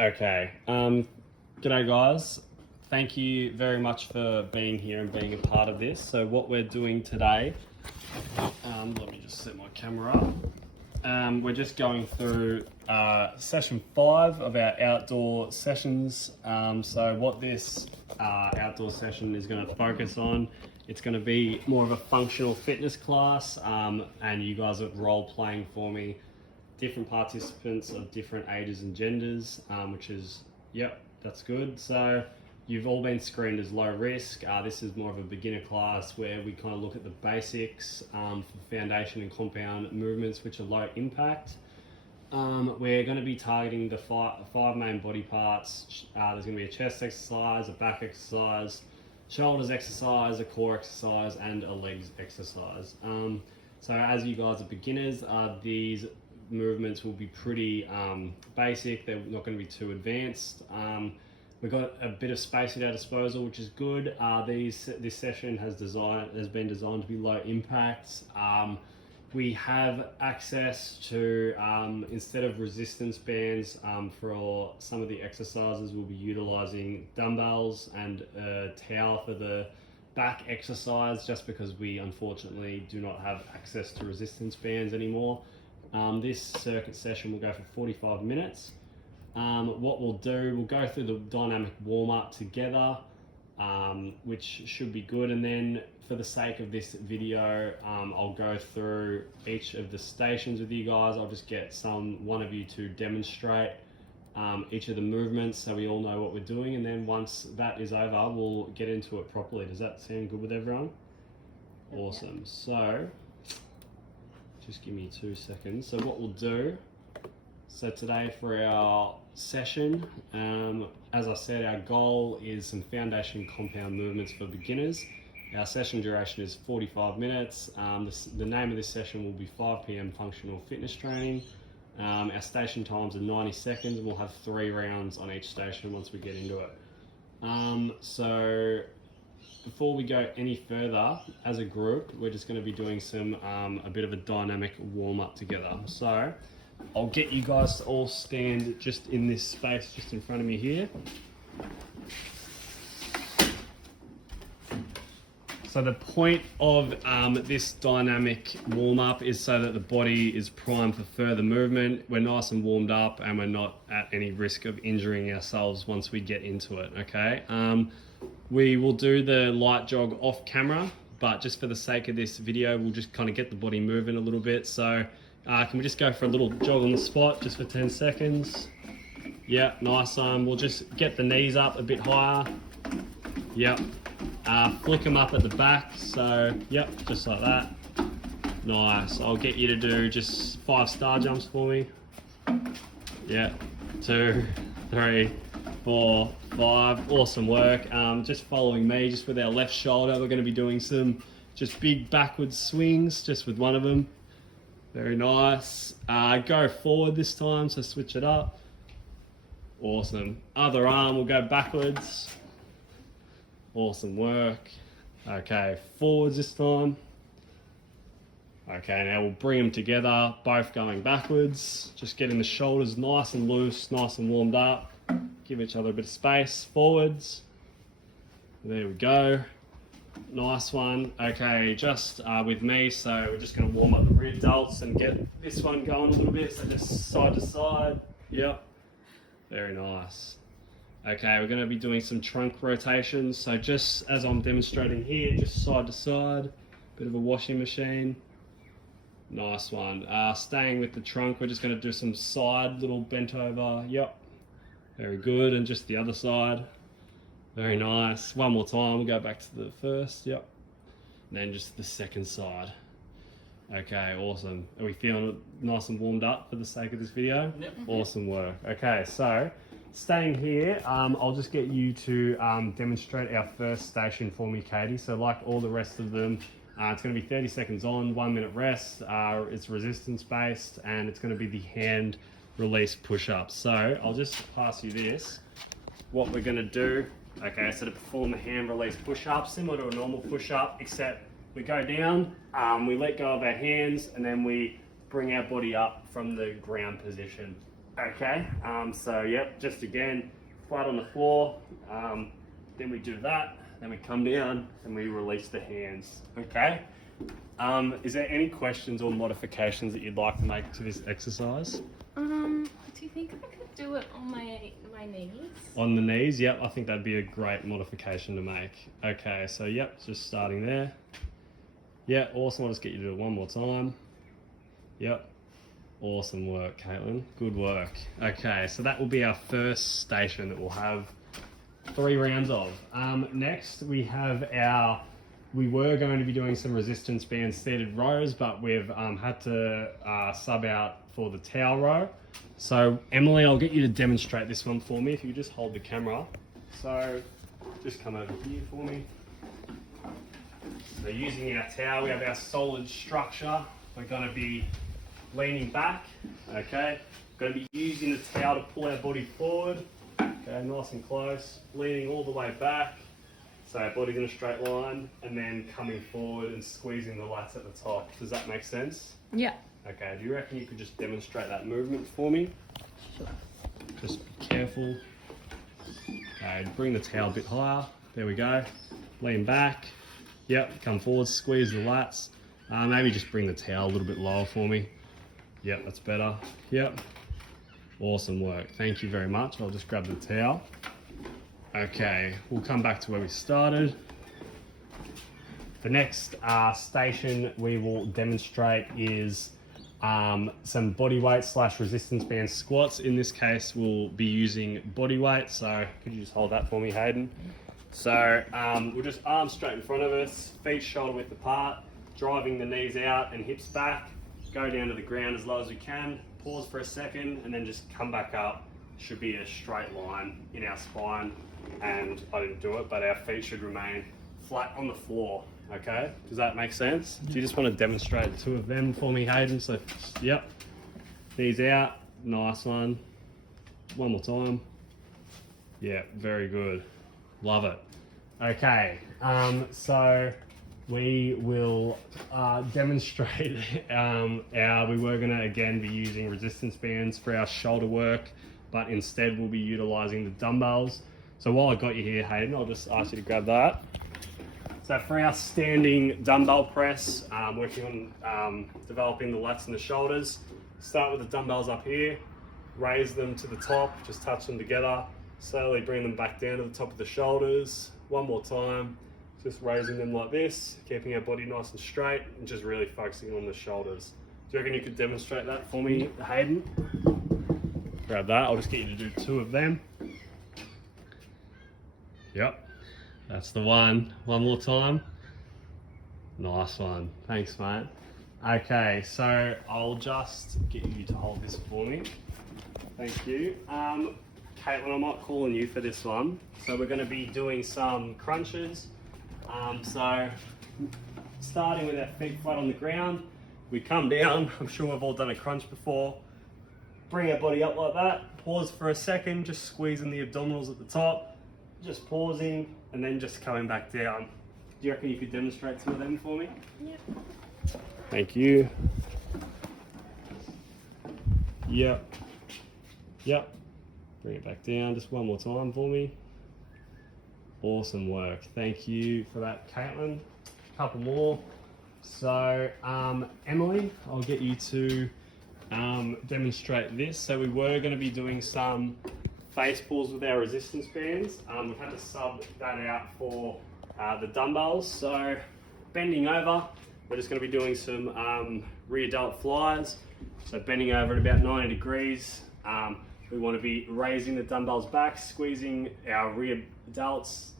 Okay. G'day guys. Thank you very much for being here and being a part of this. So what we're doing today, let me just set my camera up. We're just going through session 5 of our outdoor sessions. So what this outdoor session is going to focus on, it's going to be more of a functional fitness class, and you guys are role playing for me different participants of different ages and genders, which is, yep, that's good. So you've all been screened as low risk. This is more of a beginner class where we kind of look at the basics for foundation and compound movements, which are low impact. We're going to be targeting the five main body parts. There's going to be a chest exercise, a back exercise, shoulders exercise, a core exercise, and a legs exercise. So as you guys are beginners, these movements will be pretty basic. They're not going to be too advanced. We've got a bit of space at our disposal, which is good. This session has been designed to be low impact. We have access to, instead of resistance bands, for some of the exercises, we'll be utilizing dumbbells and a towel for the back exercise, just because we unfortunately do not have access to resistance bands anymore. This circuit session will go for 45 minutes. What we'll do, we'll go through the dynamic warm-up together, which should be good. And then for the sake of this video, I'll go through each of the stations with you guys. I'll just get one of you to demonstrate each of the movements so we all know what we're doing. And then once that is over, we'll get into it properly. Does that sound good with everyone? Awesome. So just give me 2 seconds. So what we'll do, so today for our session, as I said, our goal is some foundation compound movements for beginners. Our session duration is 45 minutes. The name of this session will be 5 p.m. functional fitness training. Our station times are 90 seconds, and we'll have 3 rounds on each station once we get into it. So before we go any further, as a group, we're just going to be doing a bit of a dynamic warm-up together. So I'll get you guys to all stand just in this space just in front of me here. So the point of this dynamic warm-up is so that the body is primed for further movement. We're nice and warmed up, and we're not at any risk of injuring ourselves once we get into it, okay? We will do the light jog off camera, but just for the sake of this video, we'll just kind of get the body moving a little bit. So can we just go for a little jog on the spot just for 10 seconds? Yeah, nice. We'll just get the knees up a bit higher. Yep. Flick them up at the back. So, yep, just like that. Nice. I'll get you to do just 5 star jumps for me. Yeah, 2, 3, 4, 5. Awesome work. Just following me, just with our left shoulder, we're going to be doing some just big backwards swings, just with one of them. Very nice. Go forward this time, so switch it up. Awesome. Other arm will go backwards. Awesome work. Okay, forwards this time. Okay, now we'll bring them together, both going backwards. Just getting the shoulders nice and loose, nice and warmed up. Give each other a bit of space. Forwards. There we go. Nice one. Okay, just with me, so we're just going to warm up the rear delts and get this one going a little bit. So just side to side. Yep. Very nice. Okay, we're going to be doing some trunk rotations. So just as I'm demonstrating here, just side to side. Bit of a washing machine. Nice one. Staying with the trunk, we're just going to do some side little bent over. Yep. Very good. And just the other side. Very nice. One more time. We'll go back to the first. Yep. And then just the second side. Okay, awesome. Are we feeling nice and warmed up for the sake of this video? Yep. Awesome work. Okay, so staying here, I'll just get you to demonstrate our first station for me, Katie. So like all the rest of them, it's going to be 30 seconds on, 1 minute rest. It's resistance based, and it's going to be the hand release push-ups. So I'll just pass you this. What we're going to do, okay, so to perform a hand release push-up, similar to a normal push-up, except we go down, we let go of our hands, and then we bring our body up from the ground position. Okay, so yep, just again, flat on the floor. Then we do that, then we come down and we release the hands. Okay. Is there any questions or modifications that you'd like to make to this exercise? Do you think I could do it on my knees? On the knees, yep, I think that'd be a great modification to make. Okay, so yep, just starting there. Yeah, awesome. I'll just get you to do it one more time. Yep. Awesome work, Caitlin. Good work. Okay, so that will be our first station that we'll have 3 rounds of. Next, we were going to be doing some resistance band seated rows, but we've had to sub out for the towel row. So Emily, I'll get you to demonstrate this one for me. If you could just hold the camera. So just come over here for me. So using our towel, we have our solid structure. We're going to be leaning back, okay? Going to be using the towel to pull our body forward. Okay, nice and close, leaning all the way back. So our body's in a straight line, and then coming forward and squeezing the lats at the top. Does that make sense? Yeah. Okay, do you reckon you could just demonstrate that movement for me? Sure. Just be careful. Okay, bring the towel a bit higher. There we go. Lean back. Yep, come forward, squeeze the lats. Maybe just bring the towel a little bit lower for me. Yep, that's better. Yep. Awesome work. Thank you very much. I'll just grab the towel. Okay, we'll come back to where we started. The next station we will demonstrate is some body weight / resistance band squats. In this case, we'll be using body weight. So could you just hold that for me, Hayden? So we'll just arms straight in front of us, feet shoulder width apart, driving the knees out and hips back. Go down to the ground as low as we can. Pause for a second and then just come back up. Should be a straight line in our spine, and I didn't do it, but our feet should remain flat on the floor. Okay, does that make sense? Do you just want to demonstrate 2 of them for me, Hayden? So, yep, knees out, nice one. One more time. Yeah, very good. Love it. Okay, so we will demonstrate we were going to again be using resistance bands for our shoulder work, but instead we'll be utilizing the dumbbells. So while I got you here, Hayden, I'll just ask you to grab that. So for our standing dumbbell press, working on developing the lats and the shoulders, start with the dumbbells up here, raise them to the top, just touch them together, slowly bring them back down to the top of the shoulders. One more time, just raising them like this, keeping our body nice and straight, and just really focusing on the shoulders. Do you reckon you could demonstrate that for me, Hayden? Grab that, I'll just get you to do 2 of them. Yep, that's the one. One more time. Nice one, thanks mate. Okay, so I'll just get you to hold this for me. Thank you. Caitlin, I might call on you for this one. So we're going to be doing some crunches. So starting with our feet flat on the ground, we come down. I'm sure we've all done a crunch before. Bring our body up like that. Pause for a second, just squeezing the abdominals at the top. Just pausing and then just coming back down. Do you reckon you could demonstrate 2 of them for me? Yeah. Thank you. Yep. Yep. Bring it back down just one more time for me. Awesome work. Thank you for that, Caitlin. A couple more. So, Emily, I'll get you to demonstrate this. So we were going to be doing some face pulls with our resistance bands. We've had to sub that out for the dumbbells. So bending over, we're just going to be doing some rear delt flies. So bending over at about 90 degrees. We want to be raising the dumbbells back, squeezing our rear delts,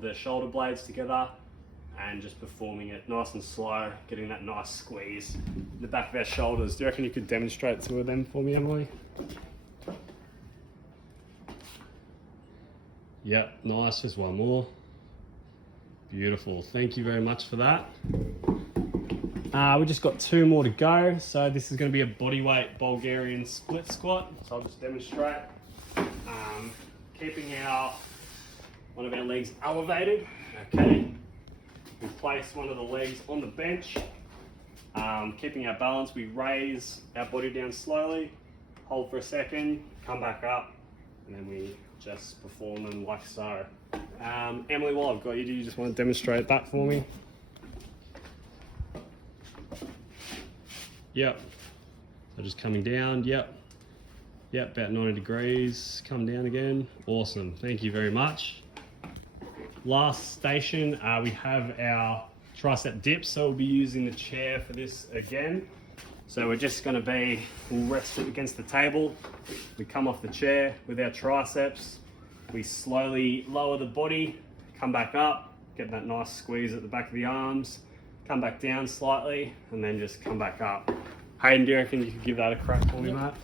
the shoulder blades together, and just performing it nice and slow, getting that nice squeeze in the back of our shoulders. Do you reckon you could demonstrate 2 of them for me, Emily? Yep, nice, just one more. Beautiful, thank you very much for that. We just got 2 more to go. So this is going to be a bodyweight Bulgarian split squat. So I'll just demonstrate. Keeping one of our legs elevated. Okay. We place one of the legs on the bench. Keeping our balance, we raise our body down slowly. hold for a second, come back up, and then we just perform them like so. Emily, while I've got you, do you just want to demonstrate that for me? Yep. So just coming down, yep. Yep, about 90 degrees, come down again. Awesome, thank you very much. Last station, we have our tricep dips, so we'll be using the chair for this again. So we're just gonna we'll rest it against the table. We come off the chair with our triceps. We slowly lower the body, come back up, get that nice squeeze at the back of the arms, come back down slightly, and then just come back up. Hayden, do you reckon you could give that a crack for me, mate?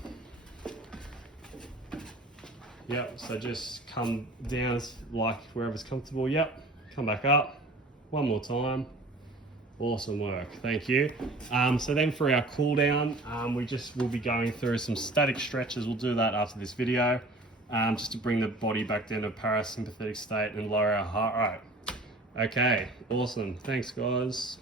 Yep, so just come down like wherever's comfortable. Yep, come back up. One more time. Awesome work, thank you. So then for our cool down, we'll be going through some static stretches. We'll do that after this video, just to bring the body back down to a parasympathetic state and lower our heart rate. Okay, awesome, thanks guys.